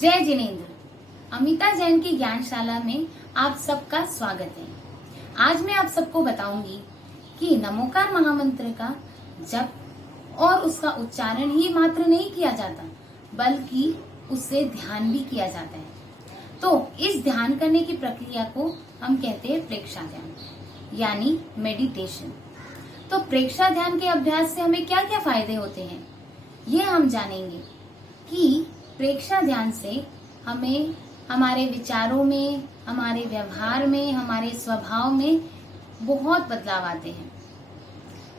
जय जिनेन्द्र। अमिता जैन की ज्ञानशाला में आप सबका स्वागत है। आज मैं आप सबको बताऊंगी कि नमोकार महामंत्र का जप और उसका उच्चारण ही मात्र नहीं किया जाता, बल्कि उससे ध्यान भी किया जाता है। तो इस ध्यान करने की प्रक्रिया को हम कहते हैं प्रेक्षा ध्यान, यानी मेडिटेशन। तो प्रेक्षा ध्यान के अभ्यास से हमें क्या क्या फायदे होते हैं, ये हम जानेंगे कि प्रेक्षा ध्यान से हमें हमारे विचारों में, हमारे व्यवहार में, हमारे स्वभाव में बहुत बदलाव आते हैं।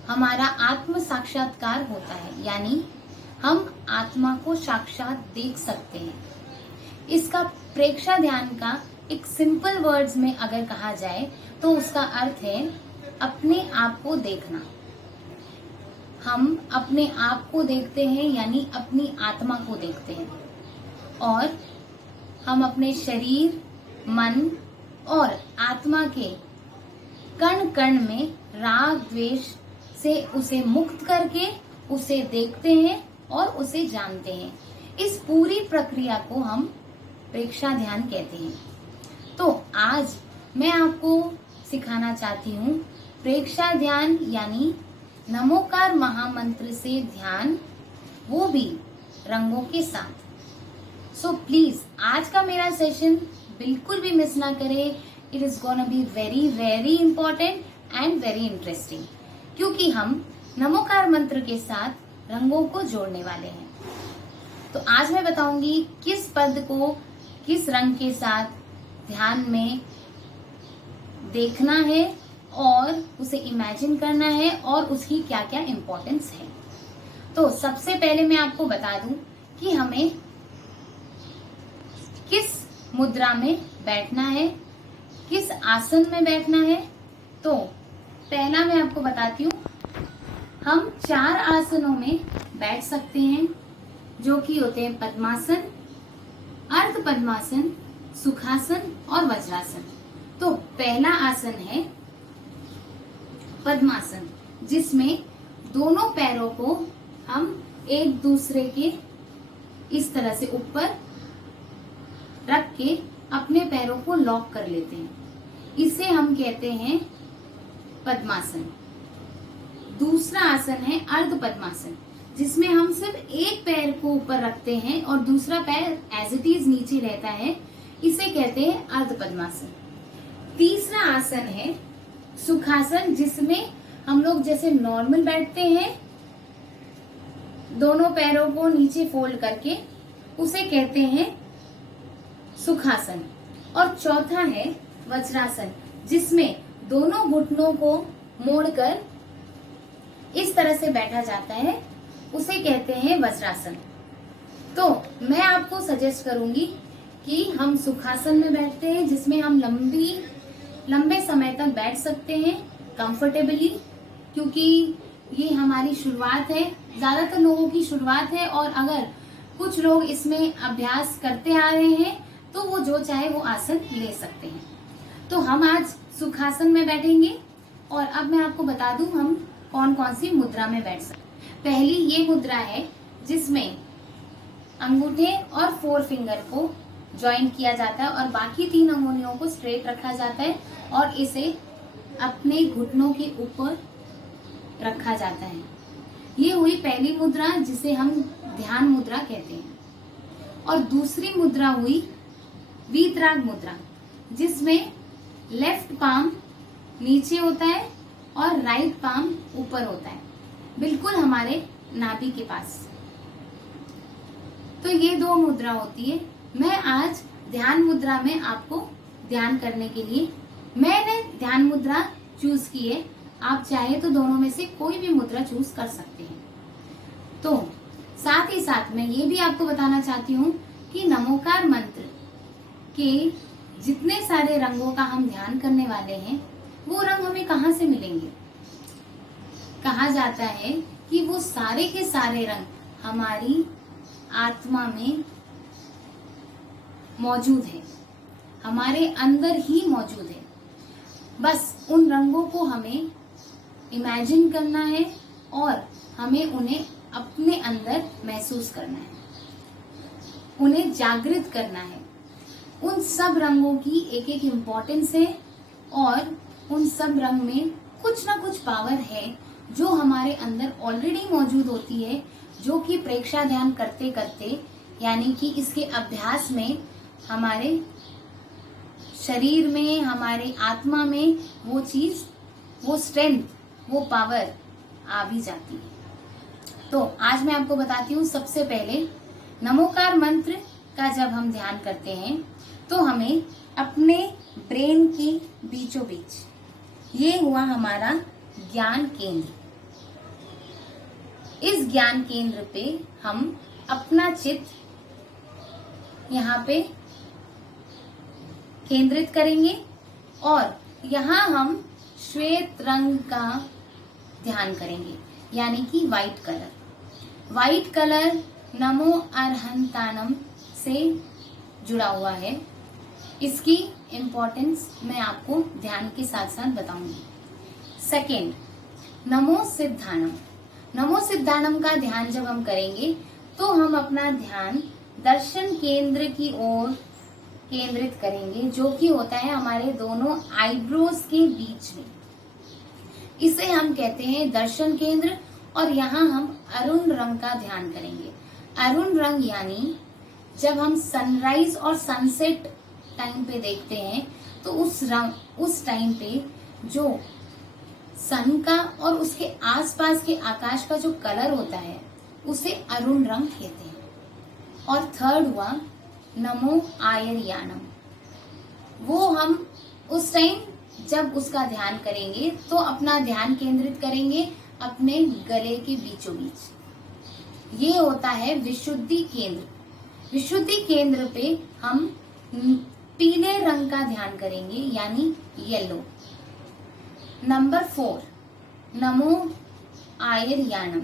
हमारा आत्म साक्षात्कार होता है, यानी हम आत्मा को साक्षात देख सकते हैं। इसका प्रेक्षा ध्यान का एक सिंपल वर्ड्स में अगर कहा जाए तो उसका अर्थ है अपने आप को देखना। हम अपने आप को देखते हैं, यानी अपनी आत्मा को देखते हैं, और हम अपने शरीर, मन और आत्मा के कण कण में राग द्वेष से उसे मुक्त करके उसे देखते हैं और उसे जानते हैं। इस पूरी प्रक्रिया को हम प्रेक्षा ध्यान कहते हैं। तो आज मैं आपको सिखाना चाहती हूँ प्रेक्षा ध्यान, यानी नमोकार महामंत्र से ध्यान, वो भी रंगों के साथ। सो प्लीज आज का मेरा सेशन बिल्कुल भी मिस ना करें। It is gonna be very very important and very interesting, क्योंकि हम नमोकार मंत्र के साथ रंगों को जोड़ने वाले हैं। तो आज मैं बताऊंगी किस पद को किस रंग के साथ ध्यान में देखना है और उसे इमेजिन करना है और उसकी क्या क्या इम्पोर्टेंस है। तो सबसे पहले मैं आपको बता दूं कि हमें किस मुद्रा में बैठना है, किस आसन में बैठना है। तो पहला मैं आपको बताती हूँ, हम 4 आसनों में बैठ सकते हैं, जो कि होते हैं पद्मासन, अर्ध पद्मासन, सुखासन और वज्रासन। तो पहला आसन है पद्मासन, जिसमें दोनों पैरों को हम एक दूसरे के इस तरह से ऊपर रख के अपने पैरों को लॉक कर लेते हैं। इसे हम कहते हैं पद्मासन। दूसरा आसन है अर्ध पद्मासन, जिसमें हम सिर्फ एक पैर को ऊपर रखते हैं और दूसरा पैर एज इट इज नीचे रहता है। इसे कहते हैं अर्ध पद्मासन। तीसरा आसन है सुखासन, जिसमें हम लोग जैसे नॉर्मल बैठते हैं, दोनों पैरों को नीचे फोल्ड करके, उसे कहते हैं सुखासन। और चौथा है वज्रासन, जिसमें दोनों घुटनों को मोड़कर इस तरह से बैठा जाता है, उसे कहते हैं वज्रासन। तो मैं आपको सजेस्ट करूंगी कि हम सुखासन में बैठते हैं, जिसमें हम लंबे समय तक बैठ सकते हैं कंफर्टेबली, क्योंकि ये हमारी शुरुआत है, ज्यादातर लोगों की शुरुआत है। और अगर कुछ लोग इसमें अभ्यास करते आ रहे हैं तो वो जो चाहे वो आसन ले सकते हैं। तो हम आज सुखासन में बैठेंगे, और अब मैं आपको बता दूं हम कौन कौन सी मुद्रा में बैठ सकते हैं। पहली ये मुद्रा है जिसमें अंगूठे और 4 फिंगर को ज्वाइन किया जाता है और बाकी 3 अंगुलियों को स्ट्रेट रखा जाता है और इसे अपने घुटनों के ऊपर रखा जाता है। ये हुई पहली मुद्रा, जिसे हम ध्यान मुद्रा कहते हैं। और दूसरी मुद्रा हुई वीतराग मुद्रा, जिसमें लेफ्ट पाम नीचे होता है और राइट पाम ऊपर होता है, बिल्कुल हमारे नाभि के पास। तो ये 2 मुद्रा होती है। मैं आज ध्यान मुद्रा में आपको ध्यान करने के लिए मैंने ध्यान मुद्रा चूज की है। आप चाहे तो दोनों में से कोई भी मुद्रा चूज कर सकते हैं। तो साथ ही साथ मैं ये भी आपको बताना चाहती हूँ कि नमोकार मंत्र के जितने सारे रंगों का हम ध्यान करने वाले हैं, वो रंग हमें कहाँ से मिलेंगे। कहा जाता है कि वो सारे के सारे रंग हमारी आत्मा में मौजूद है, हमारे अंदर ही मौजूद है। बस उन रंगों को हमें इमेजिन करना है और हमें उन्हें अपने अंदर महसूस करना है। उन्हें जागृत करना है। उन सब रंगों की एक एक इम्पोर्टेंस है और उन सब रंग में कुछ ना कुछ पावर है जो हमारे अंदर ऑलरेडी मौजूद होती है, जो कि प्रेक्षा ध्यान करते करते यानी कि इसके अभ्यास में हमारे शरीर में, हमारे आत्मा में वो चीज, वो स्ट्रेंथ, वो पावर आ भी जाती है। तो आज मैं आपको बताती हूँ, सबसे पहले नमोकार मंत्र का जब हम ध्यान करते हैं तो हमें अपने ब्रेन की बीचों बीच, ये हुआ हमारा ज्ञान केंद्र, इस ज्ञान केंद्र पे हम अपना चित्त यहाँ पे केंद्रित करेंगे और यहाँ हम श्वेत रंग का ध्यान करेंगे, यानी कि व्हाइट कलर। व्हाइट कलर नमो अरहंतानम से जुड़ा हुआ है। इसकी इम्पोर्टेंस मैं आपको ध्यान के साथ साथ बताऊंगी। सेकेंड, नमो सिद्धानम। नमो सिद्धानम का ध्यान जब हम करेंगे तो हम अपना ध्यान दर्शन केंद्र की ओर केंद्रित करेंगे, जो कि होता है हमारे दोनों आईब्रोज के बीच में। इसे हम कहते हैं दर्शन केंद्र। और यहाँ हम अरुण रंग का ध्यान करेंगे। अरुण रंग यानी जब हम सनराइज और सनसेट टाइम पे देखते हैं तो उस टाइम पे जो सन का और उसके आसपास के आकाश का जो कलर होता है उसे अरुण रंग कहते हैं। और थर्ड हुआ नमो आयरयानम। वो हम उस टाइम जब उसका ध्यान करेंगे तो अपना ध्यान केंद्रित करेंगे अपने गले के बीचों बीच। ये होता है विशुद्धि केंद्र। विशुद्धि केंद्र पे हम पीले रंग का ध्यान करेंगे, यानी येलो। नंबर 4, नमो आयरयानम,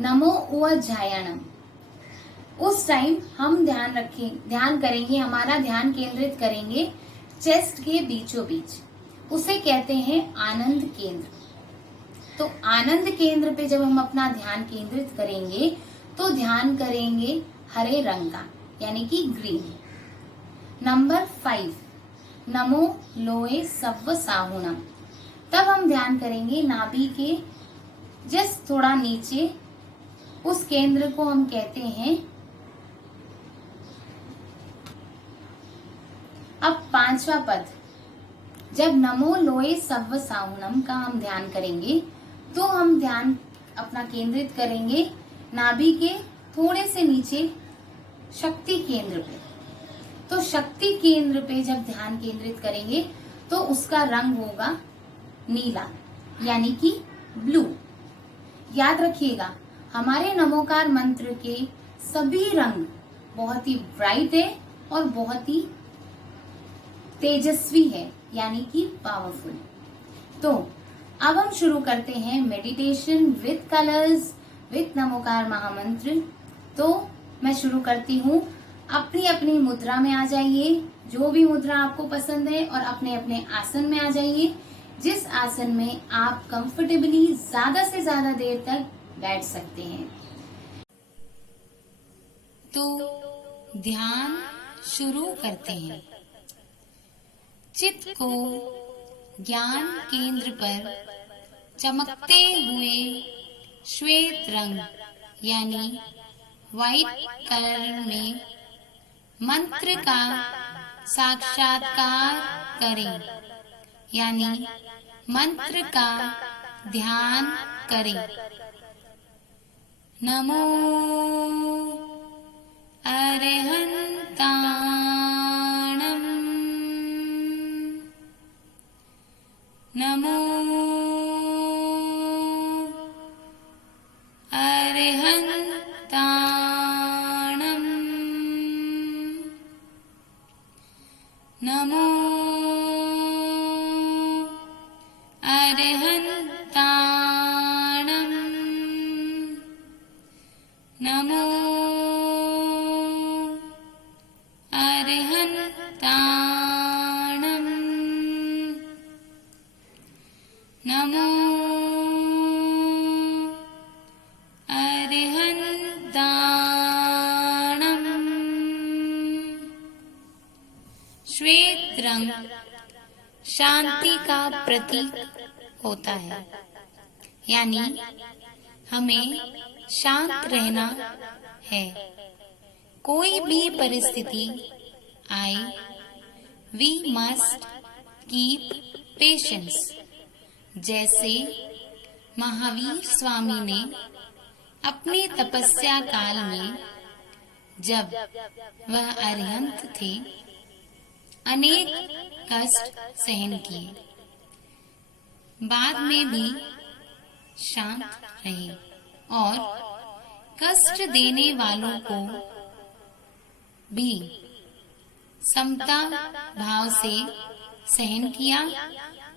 नमो उज्जायानम। उस टाइम हम ध्यान करेंगे, हमारा ध्यान केंद्रित करेंगे चेस्ट के बीचों बीच। उसे कहते हैं आनंद केंद्र। तो आनंद केंद्र पे जब हम अपना ध्यान केंद्रित करेंगे तो ध्यान करेंगे हरे रंग का, यानी कि ग्रीन। नंबर 5, नमो लोए सव्व साहुनम। तब हम ध्यान करेंगे नाभि के जस्ट थोड़ा नीचे, उस केंद्र को हम कहते हैं। अब 5वां पद, जब नमो लोए सव्व साहुनम का हम ध्यान करेंगे तो हम ध्यान अपना केंद्रित करेंगे नाभि के थोड़े से नीचे शक्ति केंद्र पे। तो शक्ति केंद्र पे जब ध्यान केंद्रित करेंगे तो उसका रंग होगा नीला, यानी कि ब्लू। याद रखिएगा, हमारे नमोकार मंत्र के सभी रंग बहुत ही ब्राइट है और बहुत ही तेजस्वी है, यानी कि पावरफुल। तो अब हम शुरू करते हैं meditation with colours with Namokar महामंत्र। तो मैं शुरू करती हूँ। अपनी अपनी मुद्रा में आ जाइए, जो भी मुद्रा आपको पसंद है, और अपने अपने आसन में आ जाइए, जिस आसन में आप कंफर्टेबली ज्यादा से ज्यादा देर तक बैठ सकते हैं। तो ध्यान शुरू करते हैं। चित्त को ज्ञान केंद्र पर चमकते हुए श्वेत रंग यानी व्हाइट कलर में मंत्र का साक्षात्कार करें, यानी मंत्र का ध्यान करें। नमो अरहंताणम, नमो अरहंताणम, नमो अरहंताणम, नमो अरहंताणम, नमो अरहंताणम। रंग शांति का प्रतीक होता है, यानी हमें शांत रहना है। कोई भी परिस्थिति आए, वी मस्ट कीप पेशेंस। जैसे महावीर स्वामी ने अपने तपस्या काल में, जब वह अरिहंत थे, अनेक कष्ट सहन किए, बाद में भी शांत रहे और कष्ट देने वालों को भी समता भाव से सहन किया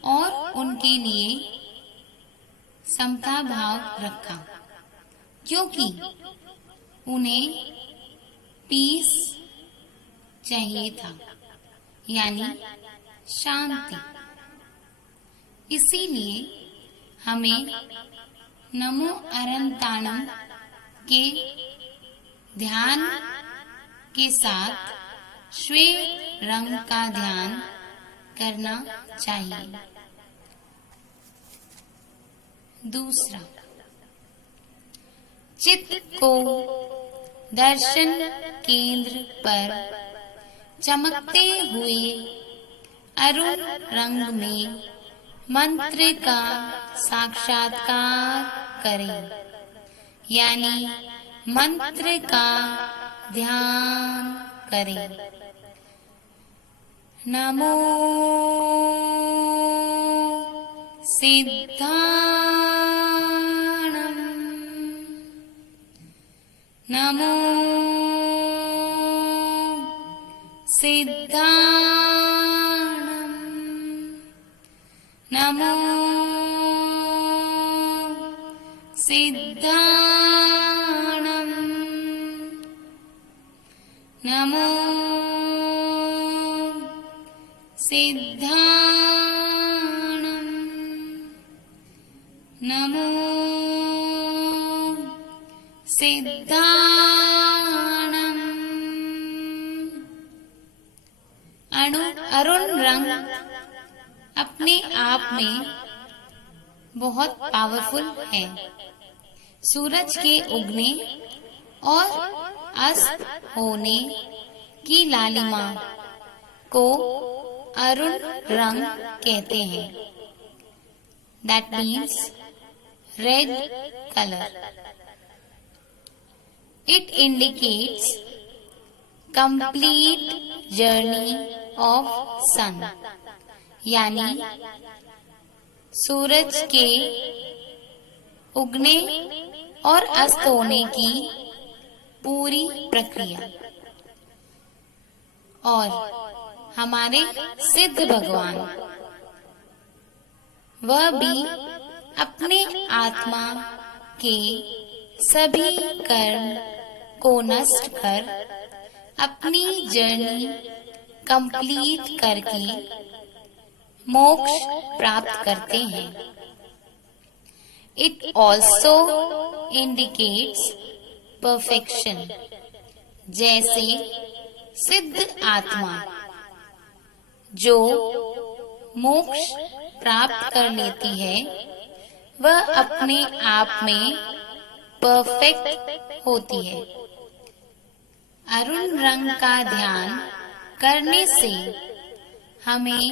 और उनके लिए समता भाव रखा, क्योंकि उन्हें पीस चाहिए था, यानी शांति। इसीलिए हमें नमो अरहंताणम के ध्यान के साथ श्वेत रंग का ध्यान करना चाहिए। दूसरा, चित्त को दर्शन केंद्र पर चमकते हुए अरुण रंग में मंत्र का साक्षात्कार करें, यानी मंत्र का ध्यान करें। नमो सिद्धाणम, नमो सिद्धाणम, नमो सिद्धाणम, नमो सिद्धाणम, नमो सिद्धाणम। अरुण रंग अपने आप में बहुत पावरफुल है। सूरज के उगने और अस्त होने की लालिमा को अरुण रंग कहते हैं। That means red color. It indicates complete journey of sun, यानी सूरज के उगने और अस्त होने की पूरी प्रक्रिया। और हमारे सिद्ध भगवान, वह भी अपने आत्मा के सभी कर्म को नष्ट कर अपनी जर्नी कंप्लीट करके मोक्ष प्राप्त करते हैं। It also indicates perfection. जैसे सिद्ध आत्मा जो मोक्ष प्राप्त कर लेती है, वह अपने आप में परफेक्ट होती है। अरुण रंग का ध्यान करने से हमें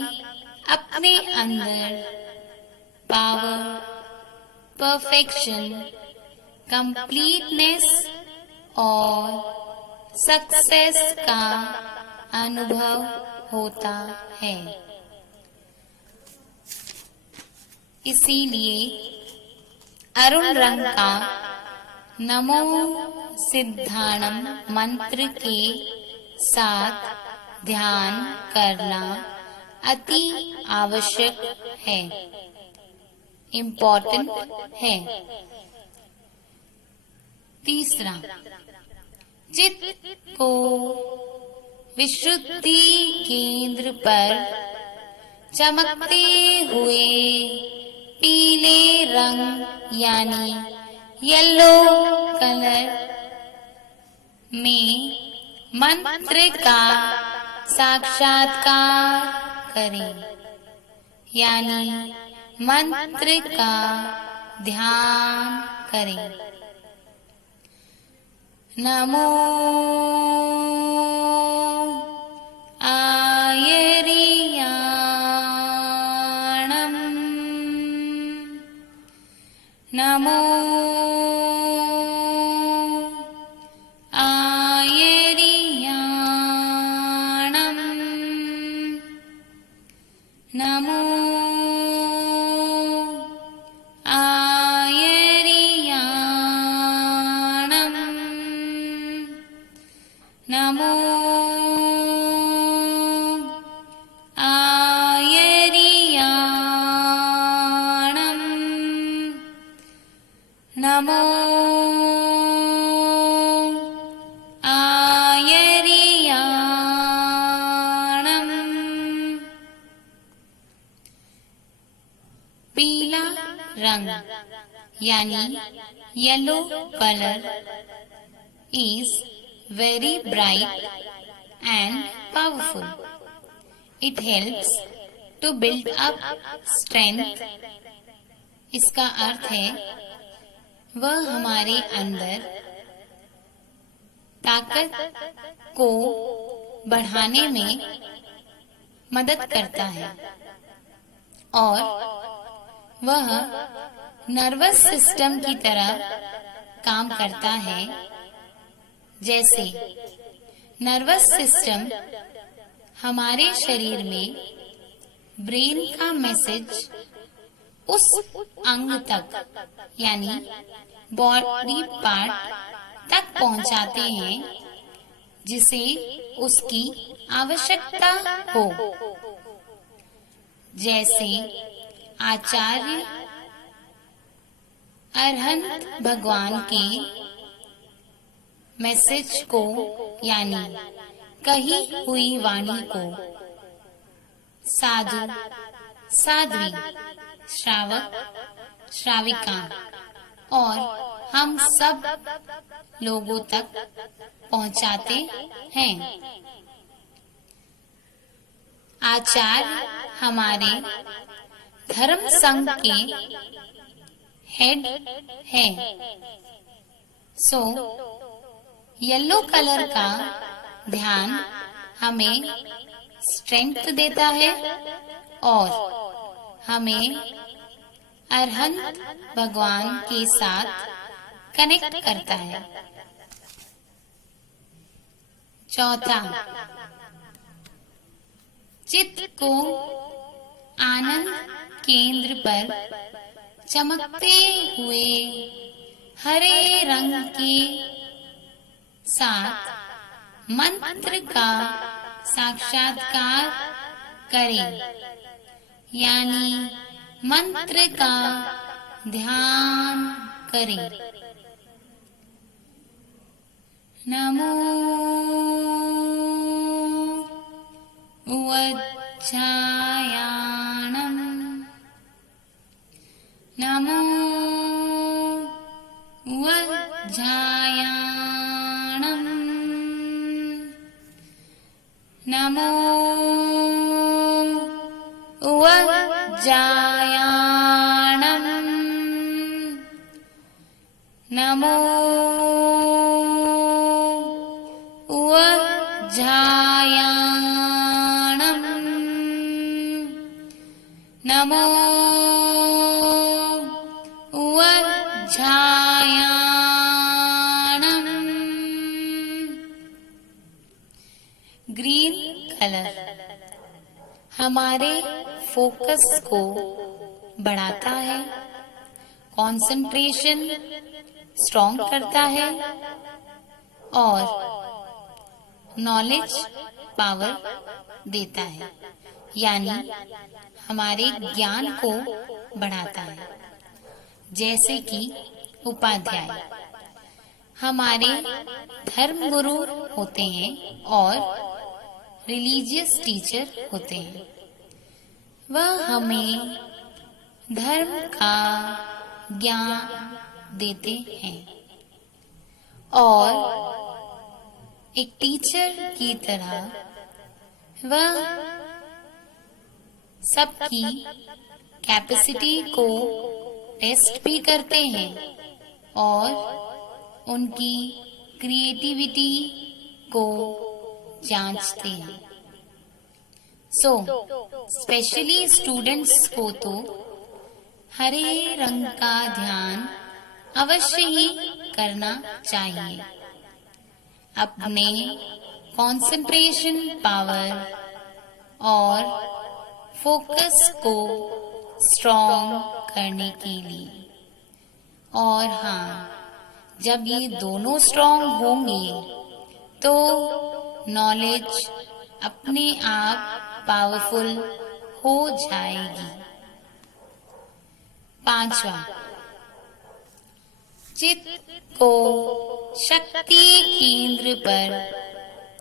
अपने अंदर पावर, परफेक्शन, कंप्लीटनेस और सक्सेस का अनुभव होता है। इसीलिए अरुण रंग का नमो सिद्धाणम मंत्र के साथ ध्यान करना अति आवश्यक है, इम्पोर्टेंट है। तीसरा, चित्त को विशुद्धि केंद्र पर चमकते हुए पीले रंग यानी येलो कलर में मंत्र का साक्षात्कार करें, यानी मंत्र का ध्यान करें। नमो आयर्याणं, नमो आयर्याणं, नमो आयर्याणं, नमो आयर्याणं, नमो आयर्याणं। पीला रंग यानी yellow colour is very bright and powerful. It helps to build up strength. इसका अर्थ है वह हमारे अंदर ताकत को बढ़ाने में मदद करता है और वह नर्वस सिस्टम की तरह काम करता है। जैसे नर्वस सिस्टम हमारे शरीर में ब्रेन का मैसेज उस अंग तक यानी बॉडी पार्ट तक पहुंचाते हैं जिसे उसकी आवश्यकता हो। जैसे आचार्य अरहंत भगवान के मैसेज को यानी कही हुई वाणी को साधु साध्वी श्रावक श्राविका और हम सब लोगों तक पहुंचाते हैं। आचार्य हमारे धर्म संघ के हेड है। येलो कलर का ध्यान हमें स्ट्रेंथ देता है और हमें अरहंत भगवान के साथ कनेक्ट करता है। चौथा, चित्त को आनंद केंद्र पर चमकते हुए हरे रंग के साथ मंत्र का साक्षात्कार करें, यानी मंत्र का ध्यान करें। नमो वज्जायाणं, नमो वज्जायाणं, नमो वज्जायाणं, नमो वज्जायाणं, नमो वज्जायाणं। ग्रीन कलर हमारे फोकस को बढ़ाता है, कंसंट्रेशन स्ट्रॉन्ग करता है और नॉलेज पावर देता है, यानी हमारे ज्ञान को बढ़ाता है। जैसे कि उपाध्याय हमारे धर्म गुरु होते हैं और रिलीजियस टीचर होते हैं। वह हमें धर्म का ज्ञान देते हैं और एक टीचर की तरह वह सबकी कैपेसिटी को टेस्ट भी करते हैं और उनकी क्रिएटिविटी को जांचते हैं। स्पेशली स्टूडेंट्स को तो हरे रंग का ध्यान अवश्य ही करना चाहिए। अपने कंसंट्रेशन पावर और फोकस को स्ट्रॉन्ग करने के लिए। और हाँ, जब ये दोनों स्ट्रॉन्ग होंगे तो नॉलेज अपने आप पावरफुल हो जाएगी। 5वां, चित्त को शक्ति केंद्र पर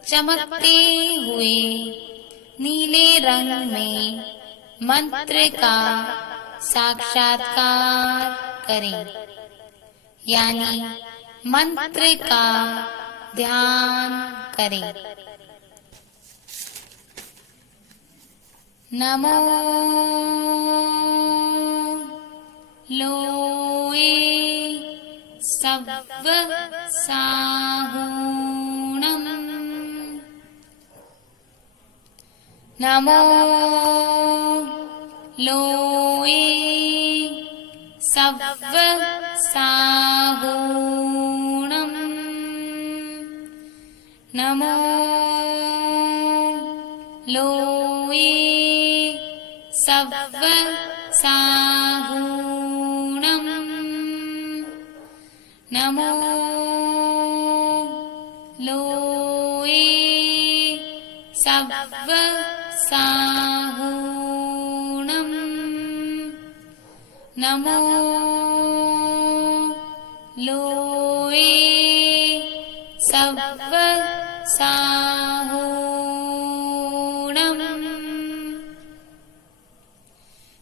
चमकते हुए नीले रंग में मंत्र का साक्षात्कार करें, यानी मंत्र का ध्यान करें। नमो लोए सव्व साहुणम्। नमो लोए सव्व साहुणम्। नमो लोए सव्व साहुणम्। नमो लोए सव्व साहुणम्। नमो लोए सव्व साहुणम्।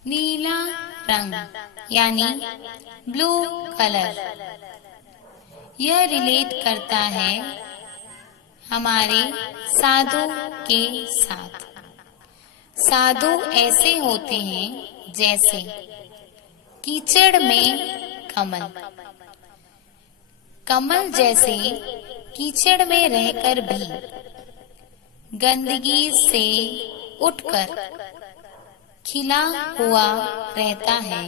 नीला रंग यानी ब्लू कलर, यह रिलेट करता है हमारे साधु के साथ। साधु ऐसे होते हैं जैसे कीचड़ में कमल। कमल जैसे कीचड़ में रहकर भी गंदगी से उठकर खिला हुआ रहता है,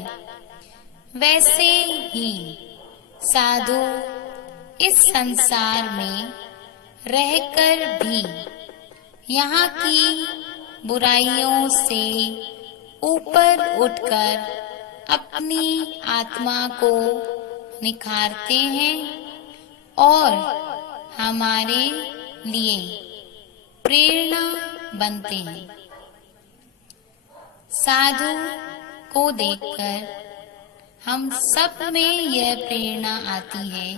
वैसे ही साधु इस संसार में रहकर भी यहाँ की बुराइयों से ऊपर उठकर अपनी आत्मा को निखारते हैं और हमारे लिए प्रेरणा बनते हैं। साधु को देखकर हम सब में यह प्रेरणा आती है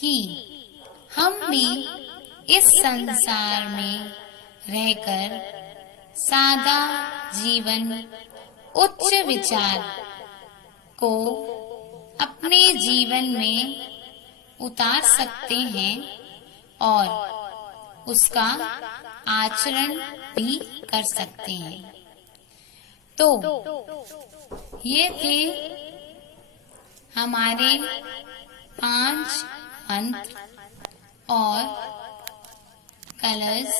कि हम भी इस संसार में रहकर सादा जीवन, उच्च विचार को अपने जीवन में उतार सकते हैं और उसका आचरण भी कर सकते हैं। तो ये थे हमारे 5 मंत्र और कलर्स,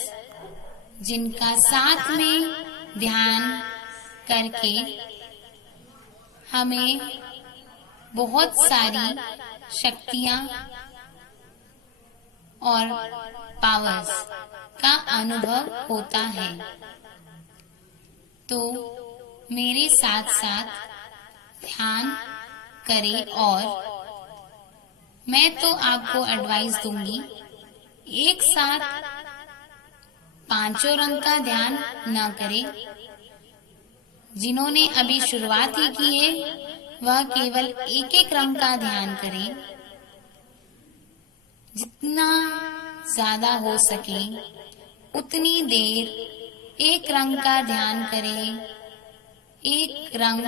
जिनका साथ में ध्यान करके हमें बहुत सारी शक्तियाँ और पावर्स का अनुभव होता है। तो मेरे साथ साथ ध्यान करें और मैं तो आपको एडवाइस दूंगी, एक साथ 5 रंग का ध्यान न करें। जिन्होंने अभी शुरुआत ही की है वह केवल एक रंग का ध्यान करें। जितना ज्यादा हो सके उतनी देर एक रंग का ध्यान करें, एक रंग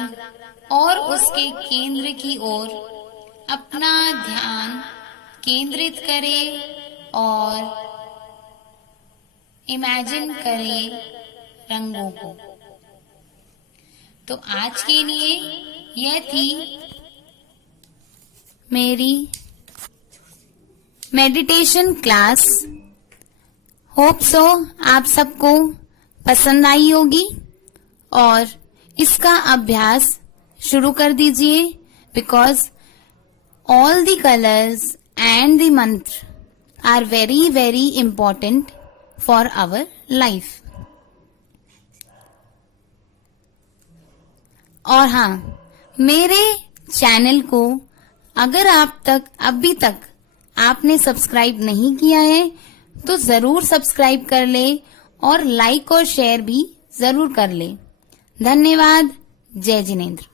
और उसके केंद्र की ओर अपना ध्यान केंद्रित करें और इमेजिन करें रंगों को। तो आज के लिए यह थी मेरी मेडिटेशन क्लास। होप सो आप सबको पसंद आई होगी और इसका अभ्यास शुरू कर दीजिए, because all the colours and the mantra are very very important for our life. और हाँ, मेरे चैनल को अगर अभी तक आपने सब्सक्राइब नहीं किया है तो जरूर सब्सक्राइब कर ले और लाइक और शेयर भी जरूर कर ले। धन्यवाद। जय जिनेंद्र।